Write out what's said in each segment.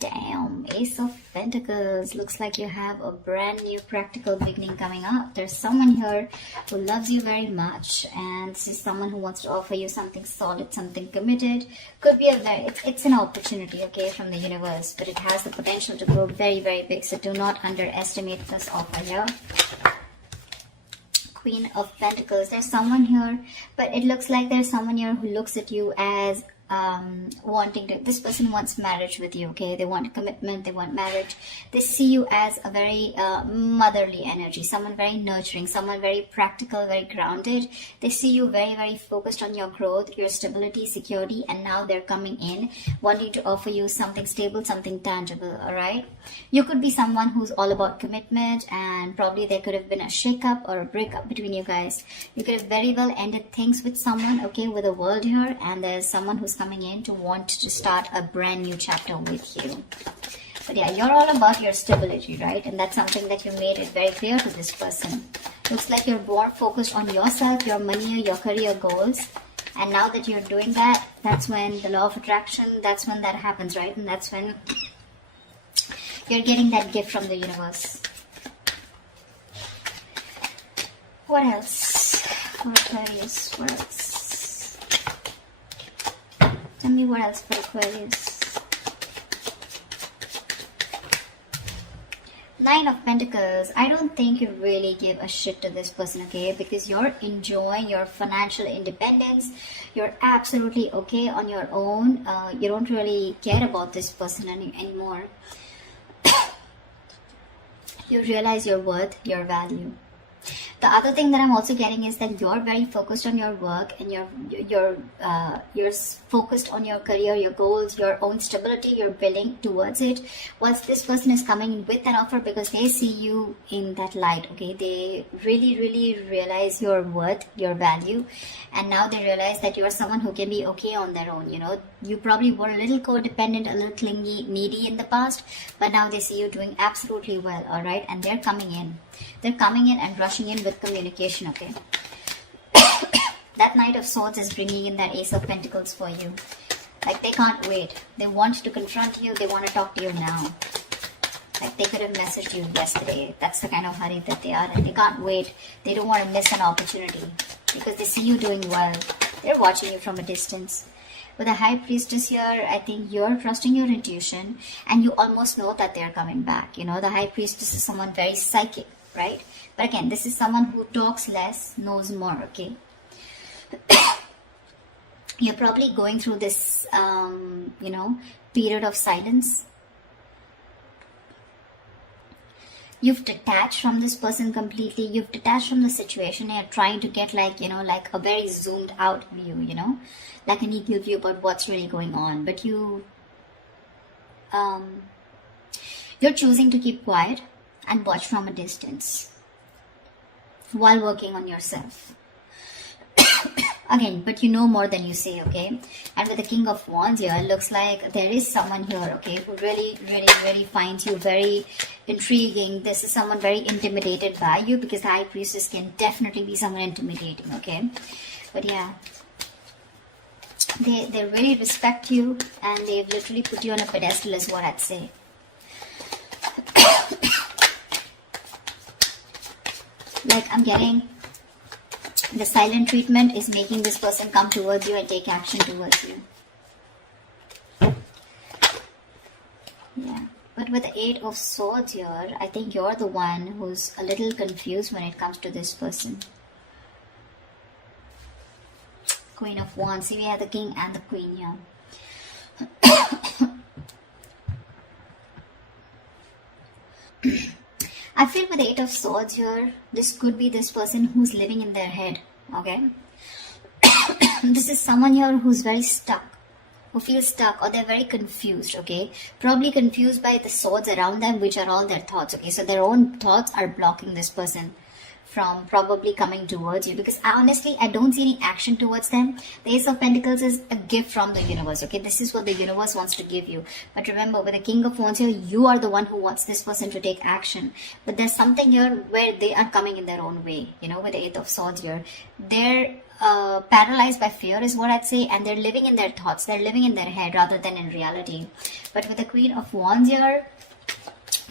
Damn, Ace of Pentacles. Looks like you have a brand new practical beginning coming up. There's someone here who loves you very much, and this is someone who wants to offer you something solid, something committed. Could be a very, it's an opportunity, okay, from the universe, but it has the potential to grow very, very big. So do not underestimate this offer here. Queen of Pentacles. There's someone here, but it looks like there's someone here who looks at you as wanting to, this person wants marriage with you, okay? They want commitment, they want marriage. They see you as a very motherly energy, someone very nurturing, someone very practical, very grounded. They see you very, very focused on your growth, your stability, security, and now they're coming in wanting to offer you something stable, something tangible, all right? You could be someone who's all about commitment, and probably there could have been a shake-up or a breakup between you guys. You could have very well ended things with someone, okay, with a world here, and there's someone who's coming in to want to start a brand new chapter with you. But yeah, you're all about your stability, right? And that's something that you made it very clear to this person. Looks like you're more focused on yourself, your money, your career goals. And now that you're doing that, that's when the law of attraction, that's when that happens, right? And that's when you're getting that gift from the universe. What else? For Aquarius, what else? Tell me what else for Aquarius. Nine of Pentacles. I don't think you really give a shit to this person, okay? Because you're enjoying your financial independence. You're absolutely okay on your own. You don't really care about this person anymore. You realize your worth, your value. The other thing that I'm also getting is that you're very focused on your work, and you're focused on your career, your goals, your own stability. You're building towards it. Whilst this person is coming in with an offer because they see you in that light, okay? They really, really realize your worth, your value, and now they realize that you're someone who can be okay on their own, you know? You probably were a little codependent, a little clingy, needy in the past, but now they see you doing absolutely well, all right? And they're coming in. They're coming in and rushing in with communication, okay? That Knight of Swords is bringing in that Ace of Pentacles for you. Like, they can't wait. They want to confront you. They want to talk to you now. Like, they could have messaged you yesterday. That's the kind of hurry that they are. And they can't wait. They don't want to miss an opportunity because they see you doing well. They're watching you from a distance. With the High Priestess here, I think you're trusting your intuition, and you almost know that they're coming back. You know, the High Priestess is someone very psychic, right? But again, this is someone who talks less, knows more, okay? You're probably going through this, you know, period of silence. You've detached from this person completely. You've detached from the situation. You're trying to get, like, you know, like a very zoomed out view, you know, like an eagle view about what's really going on. But you're choosing to keep quiet and watch from a distance while working on yourself. Again, but you know more than you say, okay? And with the King of Wands here, it looks like there is someone here, okay, who really, really, really finds you very intriguing. This is someone very intimidated by you, because the High Priestess can definitely be someone intimidating, okay? But yeah, they really respect you, and they've literally put you on a pedestal is what I'd say. Like, I'm getting the silent treatment is making this person come towards you and take action towards you. Yeah. But with the Eight of Swords here, I think you're the one who's a little confused when it comes to this person. Queen of Wands. See, we have the King and the Queen here. I feel with the Eight of Swords here, this could be this person who's living in their head, okay? This is someone here who's very stuck, who feels stuck, or they're very confused, okay? Probably confused by the swords around them, which are all their thoughts, okay? So their own thoughts are blocking this person from probably coming towards you, because honestly, I don't see any action towards them. The Ace of Pentacles is a gift from the universe, okay? This is what the universe wants to give you. But remember, with the King of Wands here, you are the one who wants this person to take action. But there's something here where they are coming in their own way, you know, with the Eight of Swords here. They're paralyzed by fear is what I'd say, and they're living in their thoughts, they're living in their head rather than in reality. But with the Queen of Wands here,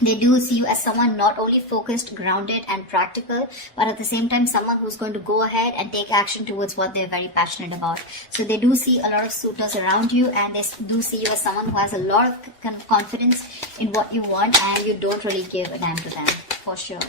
they do see you as someone not only focused, grounded and practical, but at the same time someone who's going to go ahead and take action towards what they're very passionate about. So they do see a lot of suitors around you, and they do see you as someone who has a lot of confidence in what you want, and you don't really give a damn to them, for sure.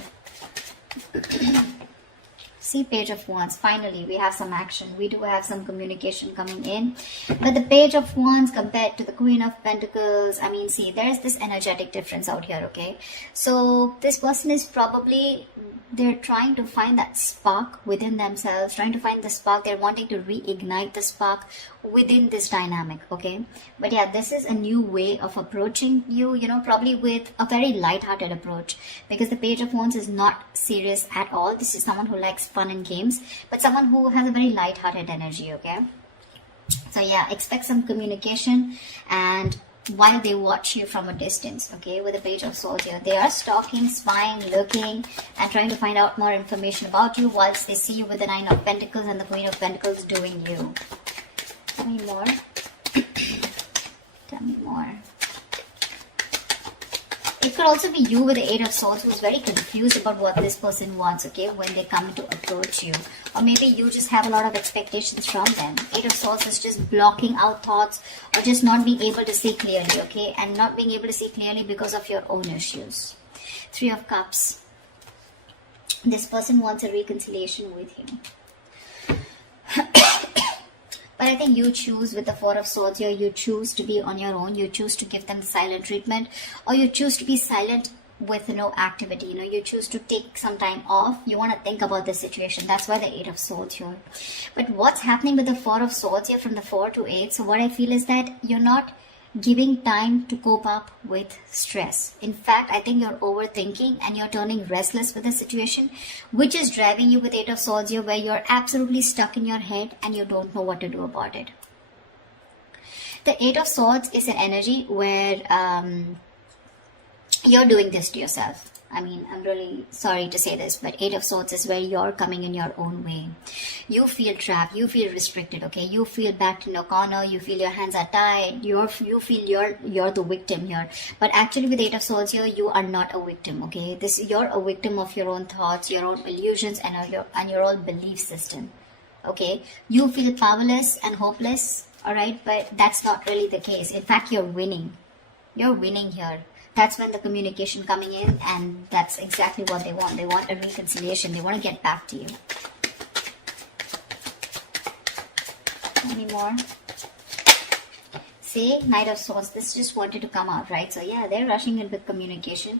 See, Page of Wands. Finally, we have some action. We do have some communication coming in. But the Page of Wands compared to the Queen of Pentacles, I mean, see, there is this energetic difference out here, okay? So this person is probably, they're trying to find that spark within themselves, trying to find the spark. They're wanting to reignite the spark within this dynamic, okay? But yeah, this is a new way of approaching you, you know, probably with a very light-hearted approach, because the Page of Wands is not serious at all. This is someone who likes fun and games, but someone who has a very light-hearted energy, okay? So yeah, expect some communication, and while they watch you from a distance, okay, with the Page of Swords here, they are stalking, spying, looking, and trying to find out more information about you, whilst they see you with the Nine of Pentacles and the Queen of Pentacles doing you. Tell me more. Tell me more. It could also be you with the Eight of Swords who's very confused about what this person wants, okay, when they come to approach you. Or maybe you just have a lot of expectations from them. Eight of Swords is just blocking out thoughts, or just not being able to see clearly, okay, and not being able to see clearly because of your own issues. Three of Cups. This person wants a reconciliation with you. But I think you choose with the Four of Swords here, you choose to be on your own, you choose to give them the silent treatment, or you choose to be silent with no activity, you know, you choose to take some time off, you want to think about the situation. That's why the Eight of Swords here. But what's happening with the Four of Swords here from the 4 to 8, so what I feel is that you're not giving time to cope up with stress. In fact, I think you're overthinking and you're turning restless with the situation, which is driving you with Eight of Swords here, where you're absolutely stuck in your head and you don't know what to do about it. The Eight of Swords is an energy where you're doing this to yourself. I mean, I'm really sorry to say this, but Eight of Swords is where you're coming in your own way. You feel trapped, you feel restricted, okay? You feel backed in a corner, you feel your hands are tied, you feel you're the victim here. But actually with Eight of Swords here, you are not a victim, okay? You're a victim of your own thoughts, your own illusions, and your own belief system, okay? You feel powerless and hopeless, alright? But that's not really the case. In fact, you're winning. You're winning here. That's when the communication coming in, and that's exactly what they want. They want a reconciliation. They want to get back to you. Any more? See, Knight of Swords. This just wanted to come out, right? So yeah, they're rushing in with communication.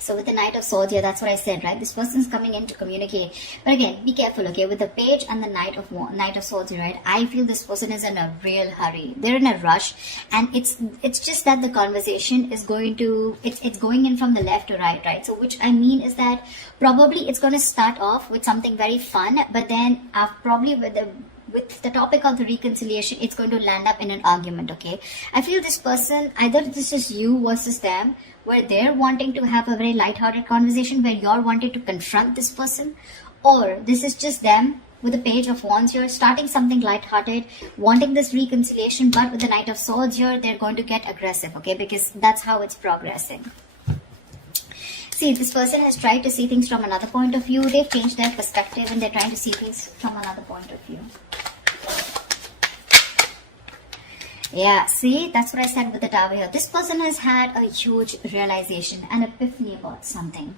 So with the Knight of Swords here, that's what I said, right? This person's coming in to communicate. But again, be careful, okay? With the Page and the Knight of Swords, right? I feel this person is in a real hurry. They're in a rush, and it's just that the conversation is going to, it's going in from the left to right? So which I mean is that probably it's going to start off with something very fun, but then probably with the topic of the reconciliation, it's going to land up in an argument, okay? I feel this person, either this is you versus them, where they're wanting to have a very light-hearted conversation, where you're wanting to confront this person, or this is just them with the Page of Wands here, starting something light-hearted, wanting this reconciliation, but with the Knight of Swords here, they're going to get aggressive, okay? Because that's how it's progressing. See, this person has tried to see things from another point of view. They've changed their perspective and they're trying to see things from another point of view. Yeah, see, that's what I said with the Tower here. This person has had a huge realization, an epiphany about something.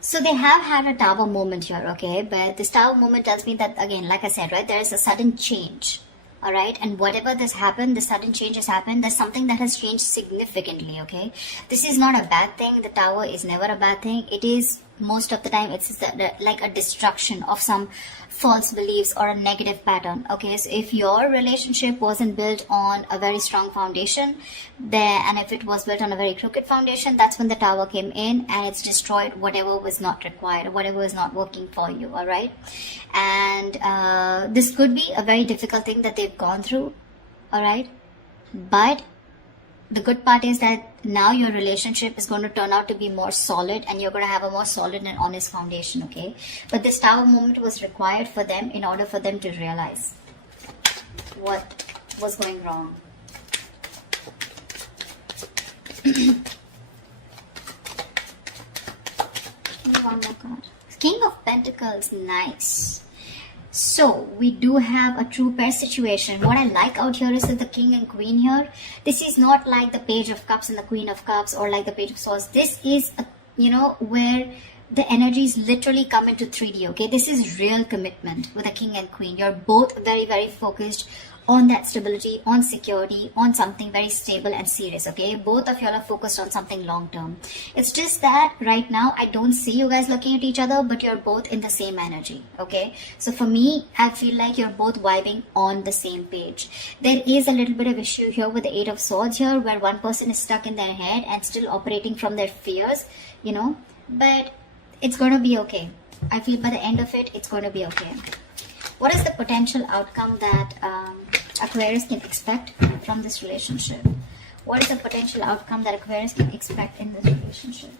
So they have had a Tower moment here, okay? But this Tower moment tells me that, again, like I said, right, there is a sudden change. Alright, and whatever this happened, the sudden change has happened, there's something that has changed significantly, okay? This is not a bad thing. The Tower is never a bad thing. It is, most of the time, it's like a destruction of some false beliefs or a negative pattern, okay? So if your relationship wasn't built on a very strong foundation, and if it was built on a very crooked foundation, that's when the Tower came in and it's destroyed whatever was not required, whatever was not working for you, alright? And this could be a very difficult thing that they've gone through, alright? But the good part is that now your relationship is going to turn out to be more solid, and you're going to have a more solid and honest foundation, okay? But this Tower moment was required for them in order for them to realize what was going wrong. One more card. King of Pentacles, nice. So we do have a true pair situation. What I like out here is that the King and Queen here, this is not like the Page of Cups and the Queen of Cups, or like the Page of Swords. This is where the energies literally come into 3D, okay? This is real commitment with a King and Queen. You're both very, very focused on that stability, on security, on something very stable and serious, okay? Both of you are focused on something long term. It's just that right now I don't see you guys looking at each other, but you're both in the same energy, okay? So for me, I feel like you're both vibing on the same page. There is a little bit of issue here with the Eight of Swords here, where one person is stuck in their head and still operating from their fears, but it's going to be okay. I feel by the end of it, it's going to be okay. What is the potential outcome that Aquarius can expect from this relationship? What is the potential outcome that Aquarius can expect in this relationship?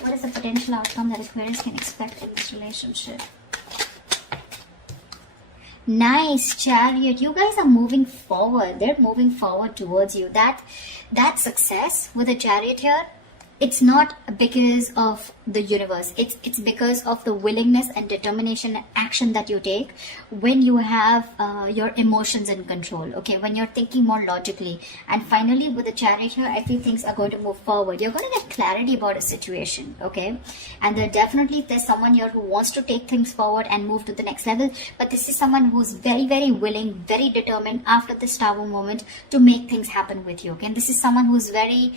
What is the potential outcome that Aquarius can expect in this relationship? Nice, Chariot. You guys are moving forward. They're moving forward towards you. That success with the Chariot here, it's not because of the universe. It's because of the willingness and determination and action that you take when you have your emotions in control, okay? When you're thinking more logically. And finally, with the Chariot here, I feel things are going to move forward. You're going to get clarity about a situation, okay? And there's someone here who wants to take things forward and move to the next level. But this is someone who's very, very willing, very determined after this Tower moment to make things happen with you, okay? And this is someone who's very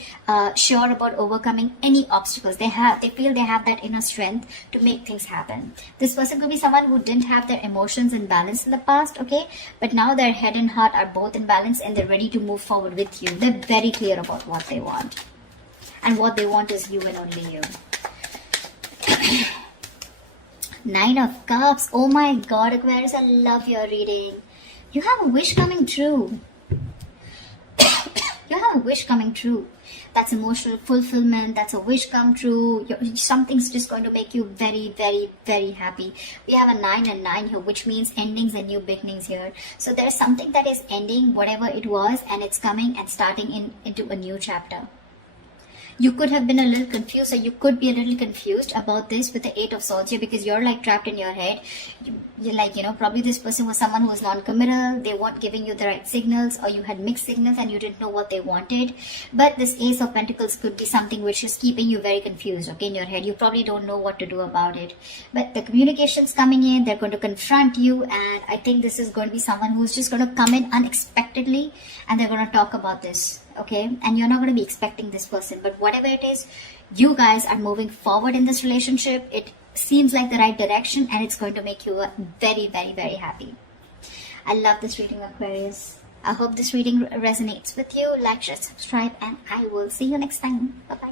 sure about overcoming any obstacles. They feel they have that inner strength to make things happen. This person could be someone who didn't have their emotions in balance in the past, okay? But now their head and heart are both in balance, and they're ready to move forward with you. They're very clear about what they want. And what they want is you and only you. Nine of Cups. Oh my God, Aquarius, I love your reading. You have a wish coming true. You have a wish coming true. That's emotional fulfillment. That's a wish come true. Something's just going to make you very, very, very happy. We have a 9 and 9 here, which means endings and new beginnings here. So there's something that is ending, whatever it was, and it's coming and starting into a new chapter. You could have been a little confused, or you could be a little confused about this with the Eight of Swords here, because you're like trapped in your head. You're like, probably this person was someone who was non-committal. They weren't giving you the right signals, or you had mixed signals and you didn't know what they wanted. But this Ace of Pentacles could be something which is keeping you very confused, okay, in your head. You probably don't know what to do about it. But the communication's coming in. They're going to confront you, and I think this is going to be someone who's just going to come in unexpectedly, and they're going to talk about this. Okay, and you're not going to be expecting this person, but whatever it is, you guys are moving forward in this relationship. It seems like the right direction, and it's going to make you very, very, very happy. I love this reading, Aquarius. I hope this reading resonates with you. Like, share, subscribe, and I will see you next time. Bye-bye.